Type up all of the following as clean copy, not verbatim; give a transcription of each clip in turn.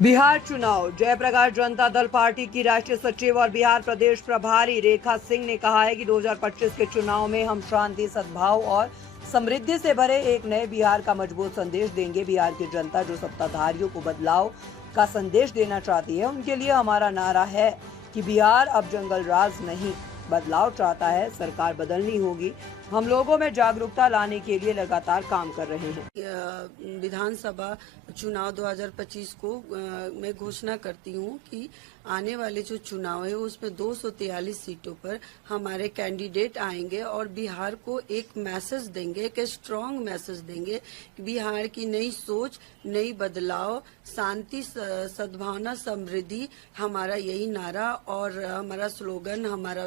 बिहार चुनाव। जयप्रकाश जनता दल पार्टी की राष्ट्रीय सचिव और बिहार प्रदेश प्रभारी रेखा सिंह ने कहा है कि 2025 के चुनाव में हम शांति, सद्भाव और समृद्धि से भरे एक नए बिहार का मजबूत संदेश देंगे। बिहार की जनता जो सत्ताधारियों को बदलाव का संदेश देना चाहती है, उनके लिए हमारा नारा है कि बिहार अब जंगल राज नहीं, बदलाव चाहता है, सरकार बदलनी होगी। हम लोगों में जागरूकता लाने के लिए लगातार काम कर रहे हैं। विधानसभा चुनाव 2025 को मैं घोषणा करती हूँ कि आने वाले जो चुनाव है उसमें 243 सीटों पर हमारे कैंडिडेट आएंगे और बिहार को एक मैसेज देंगे, एक स्ट्रांग मैसेज देंगे कि बिहार की नई सोच, नई बदलाव, शांति, सद्भावना, समृद्धि, हमारा यही नारा और हमारा स्लोगन हमारा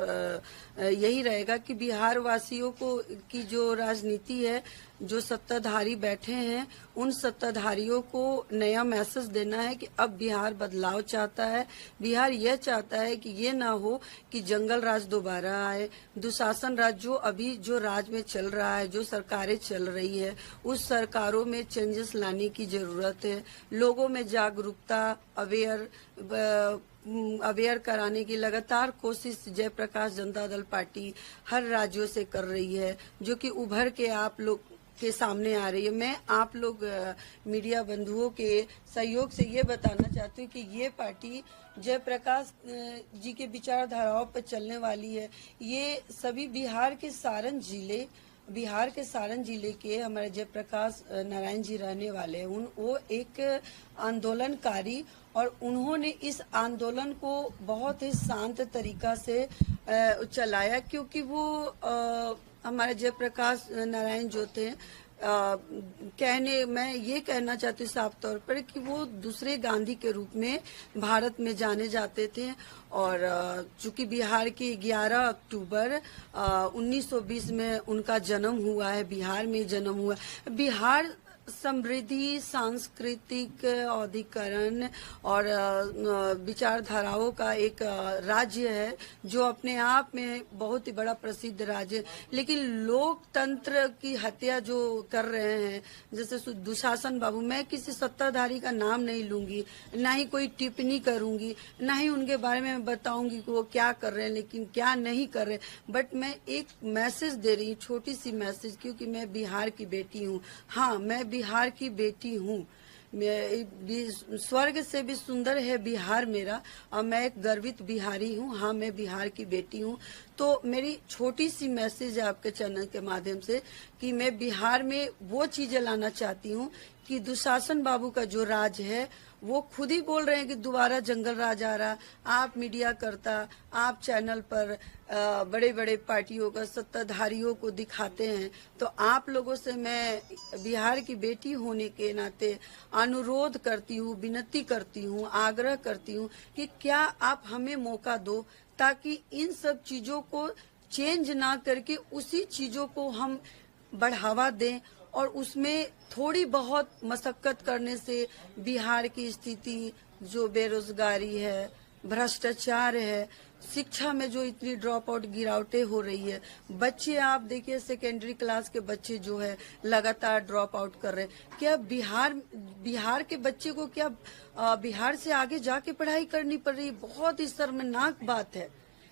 यही रहेगा कि बिहार वासियों को की जो राजनीति है, जो सत्ताधारी बैठे हैं, उन सत्ताधारियों को नया मैसेज देना है कि अब बिहार बदलाव चाहता है। बिहार यह चाहता है कि ये ना हो कि जंगल राज दोबारा आए। दुशासन राज जो अभी जो राज में चल रहा है, जो सरकारें चल रही है, उस सरकारों में चेंजेस लाने की जरूरत है। लोगों में जागरूकता, अवेयर कराने की लगातार कोशिश जयप्रकाश जनता दल पार्टी हर राज्यों से कर रही है, जो कि उभर के आप लोग के सामने आ रही है। मैं आप लोग मीडिया बंधुओं के सहयोग से ये बताना चाहती हूँ कि ये पार्टी जयप्रकाश जी के विचारधाराओं पर चलने वाली है। ये सभी बिहार के सारण जिले के हमारे जयप्रकाश नारायण जी रहने वाले हैं। वो एक आंदोलनकारी और उन्होंने इस आंदोलन को बहुत ही शांत तरीका से चलाया, क्योंकि वो हमारे जयप्रकाश नारायण जो थे मैं ये कहना चाहती हूँ साफ तौर पर कि वो दूसरे गांधी के रूप में भारत में जाने जाते थे। और चूंकि बिहार की 11 अक्टूबर 1920 में उनका जन्म हुआ है, बिहार में जन्म हुआ। बिहार समृद्धि, सांस्कृतिक औधिकरण और विचारधाराओं का एक राज्य है जो अपने आप में बहुत ही बड़ा प्रसिद्ध राज्य है। लेकिन लोकतंत्र की हत्या जो कर रहे हैं, जैसे दुशासन बाबू, मैं किसी सत्ताधारी का नाम नहीं लूंगी, ना ही कोई टिप्पणी करूंगी, ना ही उनके बारे में बताऊंगी कि वो क्या कर रहे हैं, लेकिन क्या नहीं कर रहे। बट मैं एक मैसेज दे रही हूँ, छोटी सी मैसेज, क्योंकि मैं बिहार की बेटी हूँ। हाँ, मैं बिहार की बेटी हूँ। स्वर्ग से भी सुंदर है बिहार मेरा, और मैं एक गर्वित बिहारी हूँ। हाँ, मैं बिहार की बेटी हूँ। तो मेरी छोटी सी मैसेज है आपके चैनल के माध्यम से कि मैं बिहार में वो चीजें लाना चाहती हूँ कि दुशासन बाबू का जो राज है, वो खुद ही बोल रहे हैं कि दोबारा जंगल राज आ रहा। आप मीडिया करता, आप चैनल पर बड़े बड़े पार्टियों का सत्ताधारियों को दिखाते हैं, तो आप लोगों से मैं बिहार की बेटी होने के नाते अनुरोध करती हूँ, विनती करती हूँ, आग्रह करती हूँ कि क्या आप हमें मौका दो, ताकि इन सब चीजों को चेंज ना करके उसी चीजों को हम बढ़ावा दें और उसमें थोड़ी बहुत मशक्कत करने से बिहार की स्थिति, जो बेरोजगारी है, भ्रष्टाचार है, शिक्षा में जो इतनी ड्रॉप आउट गिरावटें हो रही है, बच्चे आप देखिए सेकेंडरी क्लास के बच्चे जो है लगातार ड्रॉप आउट कर रहे हैं। क्या बिहार के बच्चे को क्या बिहार से आगे जाके पढ़ाई करनी पड़ रही है? बहुत ही शर्मनाक बात है।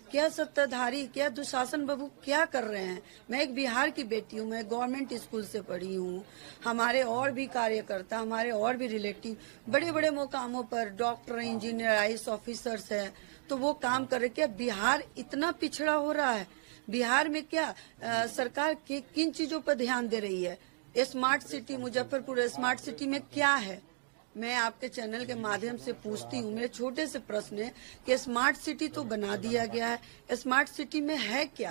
क्या सत्ताधारी, क्या दुशासन बाबू क्या कर रहे हैं? मैं एक बिहार की बेटी हूँ, मैं गवर्नमेंट स्कूल से पढ़ी हूँ। हमारे और भी कार्यकर्ता, हमारे और भी रिलेटिव बड़े बड़े मुकामों पर डॉक्टर, इंजीनियर, IAS ऑफिसर्स है, तो वो काम कर रहे। क्या बिहार इतना पिछड़ा हो रहा है? बिहार में क्या सरकार किन चीजों पर ध्यान दे रही है? Smart city, Muzaffarpur smart city में क्या है? मैं आपके चैनल के माध्यम से पूछती हूँ, मेरे छोटे से प्रश्न है कि स्मार्ट सिटी तो बना दिया गया है, स्मार्ट सिटी में है क्या?